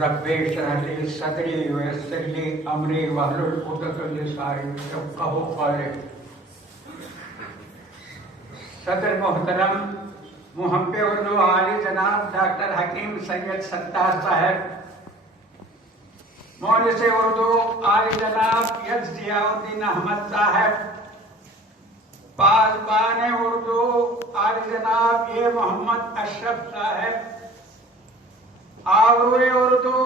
رب اشرح لي صدري ويسر لي امري واحلل عقدة من لساني يفقهوا قولي. صدر محترم محب اردو عالی جناب ڈاکٹر حکیم سید ستار صاحب، مؤلف اردو عالی جناب یز ضیاء الدین احمد صاحب، پاسبان اردو عالی جناب اے محمد اشرف صاحب، آبروئے اردو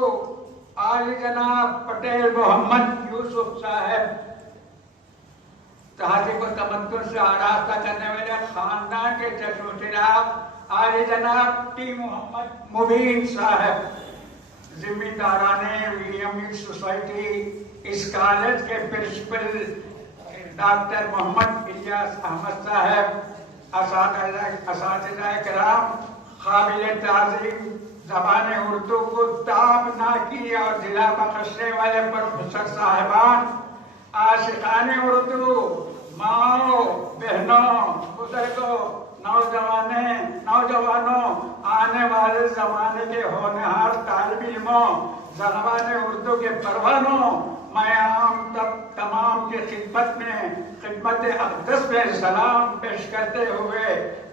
عالی جناب پٹیل محمد یوسف صاحب، تہذیب و تمدن سے آراستہ کرنے والے خاندان کے چشم و چراغ عالی جناب ٹی محمد مبین صاحب، ذمہ داران ولیم سوسائٹی اس کالج کے پرنسپل ڈاکٹر محمد الیاس احمد صاحب، اساتذہ کرام، قابل تعظیم زبان اردو کو تابناکی اور دلا بخشنے والے پروفیسر صاحبان، عاشقان اردو، ماؤں بہنوں، بزرگوں، نوجوانوں، آنے والے زمانے کے ہونہار طالب علموں، زبان اردو کے پروانوں، میں تمام کی خدمت اقدس میں سلام پیش کرتے ہوئے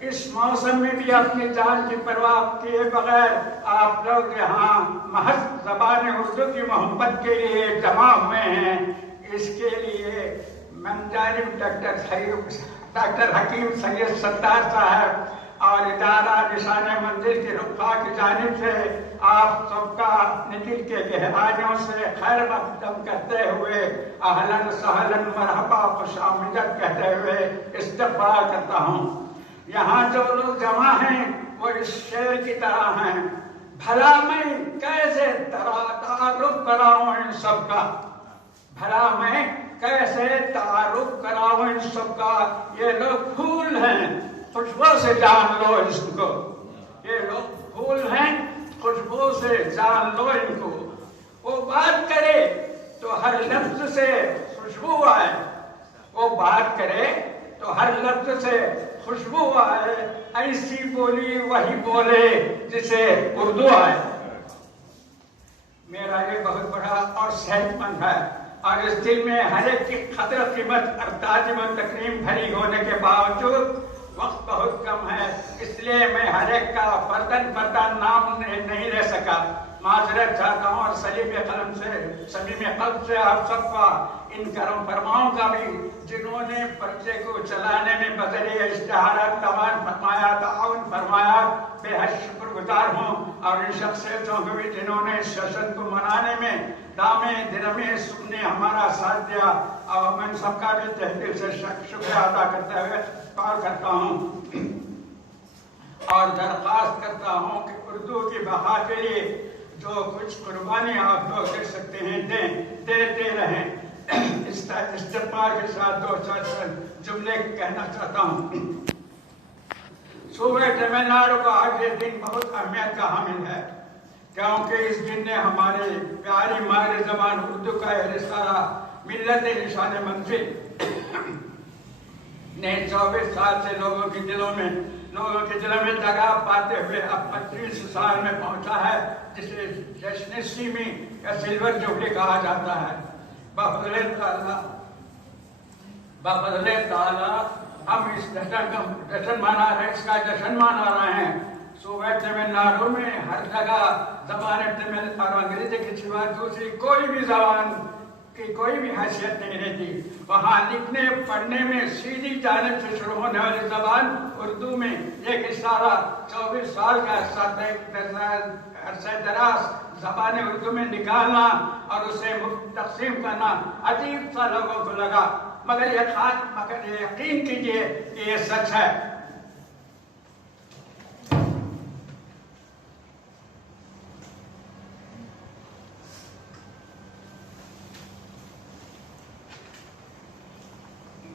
اس موسم میں بھی اپنی جان کی پرواہ کیے بغیر آپ لوگ یہاں محض زبان اردو کی محبت کے لیے جمع ہوئے ہیں، اس کے لیے من جانب ڈاکٹر حکیم سید ستار صاحب اور ادارہ نشان منزل کے رفقا کی جانب سے آپ سب کا نکل کے گہراجوں سے خیر مقدم کرتے ہوئے اہلاً سہلاً مرحبا خوش آمدید کہتے ہوئے استقبال کرتا ہوں. یہاں جو لوگ جمع ہیں وہ اس شعر کی طرح ہیں: بھلا میں کیسے تعارف کراؤں ان سب کا، بھلا میں کیسے تعارف کراؤں ان سب کا، یہ لوگ پھول ہیں خوشبو سے جان لو اس کو، یہ لوگ پھول ہیں خوشبو سے جان لو ان کو. وہ بات کرے تو ہر لفظ سے خوشبو آئے، وہ بات کرے تو ہر لفظ سے خوشبو آئے، ایسی بولی وہی بولے جسے اردو آئے. میرا یہ بہت بڑا اور صحت مند ہے اور اس دل میں ہر ایک کی قدر قیمت اور تعظیم و تکریم بھری ہونے کے باوجود وقت بہت کم ہے، اس لیے میں ہر ایک کا فرداً نام نہیں لے سکا. معذرت چاہتا ہوں اور صمیم قلب سے آپ سب کا ان کرم فرماؤں کا بھی جنہوں نے پرچے کو چلانے میں بذریعہ اشتہارات تعاون فرمایا، بے حد شکر گزار ہوں. اور ان شخصیتوں کو بھی جنہوں نے اس سیشن کو منانے میں دامے درمے سننے ہمارا ساتھ دیا، اور میں سب کا بھی تہ دل سے شکریہ ادا کرتے ہوئے کال کرتا ہوں اور درخواست کرتا ہوں کہ اردو کی بقا کے لیے جو کچھ قربانی آپ لوگ دے سکتے ہیں دیتے رہیں. استقبال کے ساتھ دو چار جملے کہنا چاہتا ہوں. صوبہ تمل ناڈو کا آج یہ دن بہت اہمیت کا حامل ہے، کیونکہ اس دن نے ہماری پیاری مادری زبان اردو کا رسالہ ملت نشان منزل نے 24 سال سے لوگوں کے دلوں میں جگہ پاتے ہوئے اب 25 سال میں پہنچا ہے، جسے جشن سیمی یا سلور جوبلی کہا جاتا ہے. بفضل تعالیٰ ہم اس جشن منا رہے ہیں. صوبہ تمل ناڈو میں ہر جگہ زبان تمل اور انگریزی کے سوا دوسری کوئی بھی زبان کی کوئی بھی حیثیت نہیں رہتی. وہاں لکھنے پڑھنے میں سیدھی جانب سے شروع ہونے والی زبان اردو میں ایک اشارہ 24 سال کا عرصہ دراز زبان اردو میں نکالنا اور اسے تقسیم کرنا عجیب سا لوگوں کو لگا، مگر یقین کیجئے کہ یہ سچ ہے.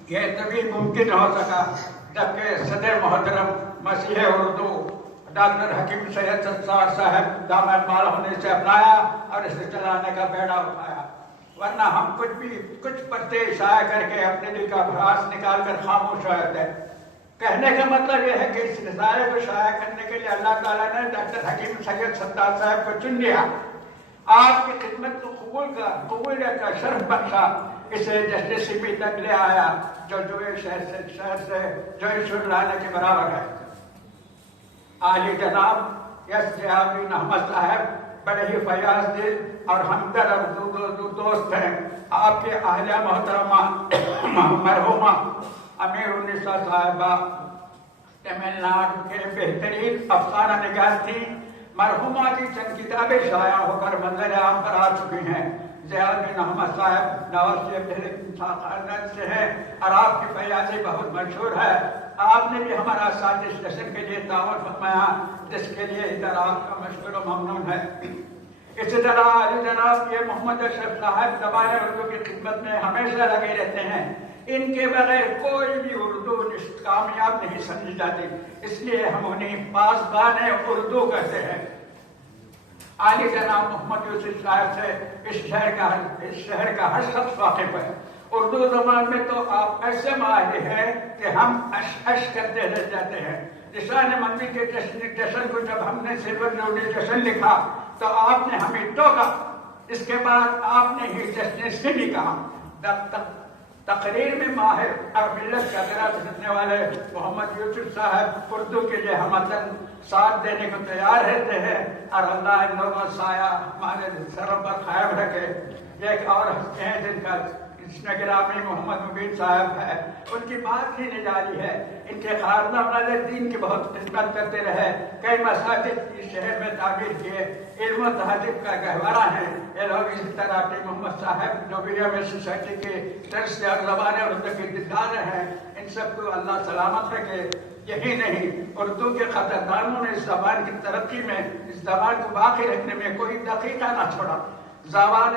یہ تبھی ممکن ہو سکا جبکہ صدر محترم مسیح اردو ڈاکٹر حکیم سید ستار صاحب دامت مال ہونے سے اپنایا اور اسے چلانے کا بیڑا اٹھایا. ورنہ ہم کچھ پرتے شائع کر کے اپنے دل کا بھراس نکال کر خاموش ہو جاتے. کہنے کا مطلب یہ ہے کہ اس رسالے کو شائع کرنے کے لیے اللہ تعالیٰ نے ڈاکٹر حکیم سید ستار صاحب کو چن لیا آپ کی خدمت کو قبولیت کا شرف بخشا، اسے جشن سیمی تک لے آیا جو شہر سے جوہر لانے کے برابر ہے۔ عالی جناب یس جہابین احمد صاحب بڑے ہی فیاض دل اور ہمدرد اور دوست ہیں۔ آپ کے اہلیہ محترمہ مرحومہ امیر النساء صاحبہ تمل ناڈو کے بہترین افسانہ نگار تھیں۔ مرحومہ کی چند کتابیں شائع ہو کر منظر عام پر آ چکی ہیں۔ ضیاء الدین احمد صاحب نواز شریف خاندان سے ہیں اور آپ کی فیاضی بہت مشہور ہے۔ آپ نے بھی ہمارا ساتھ اس جشن کے لیے تعاون فرمایا، جس کے لیے ادھر آپ کا مشکور و ممنون ہے۔ اسی طرح علی جناب یہ محمد اشرف صاحب زبان اردو کی خدمت میں ہمیشہ لگے رہتے ہیں۔ ان کے بغیر کوئی بھی اردو کامیاب نہیں سمجھی جاتی، اس لیے ہم انہیں پاسبان اردو کہتے ہیں۔ عالی جناب محمد یوسف صاحب سے اس شہر کا ہر شخص واقف ہے۔ اردو زبان میں تو آپ ایسے ماہر ہیں کہ ہم اش کرتے رہ جاتے ہیں۔ نشان مندی کے جشن کو جب ہم نے سلور جوبلی جشن لکھا تو آپ نے ہمیں ٹوکا، اس کے بعد آپ نے ہی جشن سیمی کہا۔ تقریر میں ماہر اور ملت کا درس رکھنے والے محمد یوسف صاحب اردو کے لیے ہمدن ساتھ دینے کو تیار رہتے ہیں اور اللہ ان لوگوں سایہ ہمارے سروں پر قائم رکھے۔ ایک اور ہستے ہیں جن کا گرامی محمد مبین صاحب ہے، ان کی بات ہی نجاری ہے۔ ان کے خاندان والے دین کی بہت خدمت کرتے رہے، کئی مساجد اس شہر میں تعمیر کیے، علم و تہذیب کا گہوارہ ہے یہ لوگ۔ اسی طرح کہ محمد صاحب جو میں سوسائٹی کے درس اور زبان اردو کے دیدار ہیں، ان سب کو اللہ سلامت رکھے۔ یہی نہیں، اردو کے قدردانوں نے اس زبان کی ترقی میں، اس زبان کو باقی رکھنے میں کوئی دقیقہ نہ چھوڑا۔ زبان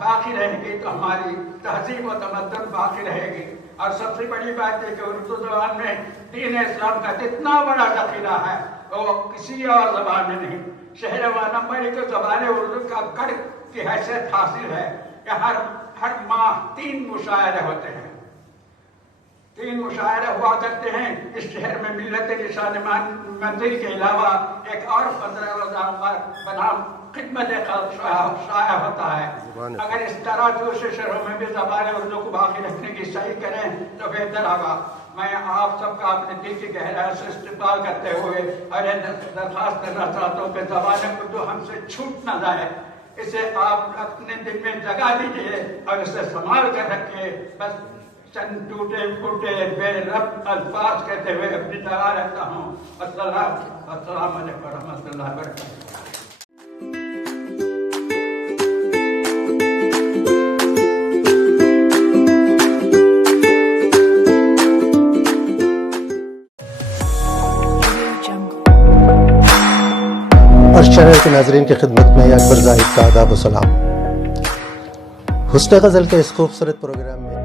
باقی رہے گی تو ہماری تہذیب و تمدن باقی رہے گی۔ اور سب سے بڑی بات ہے کہ اردو زبان میں دین اسلام کا جتنا بڑا ذخیرہ ہے وہ کسی اور زبان میں نہیں۔ شہر وانمبری کو زبان اردو کا گڑھ کی حیثیت حاصل ہے کہ ہر ماہ 3 مشاعرے ہوتے ہیں۔ 3 مشاعرے ہوا کرتے ہیں اس شہر میں۔ ملت نشان مندی کے علاوہ ایک اور 15 روزہ بنام خدمت شائع ہوتا ہے۔ اگر اس طرح دوسرے شہروں میں بھی زبان اردو کو باقی رکھنے کی صحیح کریں تو بہتر ہوگا۔ میں آپ سب کا اپنے دل کی گہرائی سے استقبال کرتے ہوئے اور یہ درخواست کرنا چاہتا ہوں کہ زبان اردو ہم سے چھوٹ نہ جائے، اسے آپ اپنے دل میں جگہ دیجیے اور اسے سنبھال کر رکھیے۔ بس چند ٹوٹے پھوٹے بے ربط الفاظ کہتے ہوئے اپنی جگہ رہتا ہوں۔ السلام علیکم ورحمۃ اللہ وبرکاتہ۔ ارش چینل کے ناظرین کی خدمت میں اکبر زاہد کا آداب و سلام۔ حسن غزل کے اس خوبصورت پروگرام میں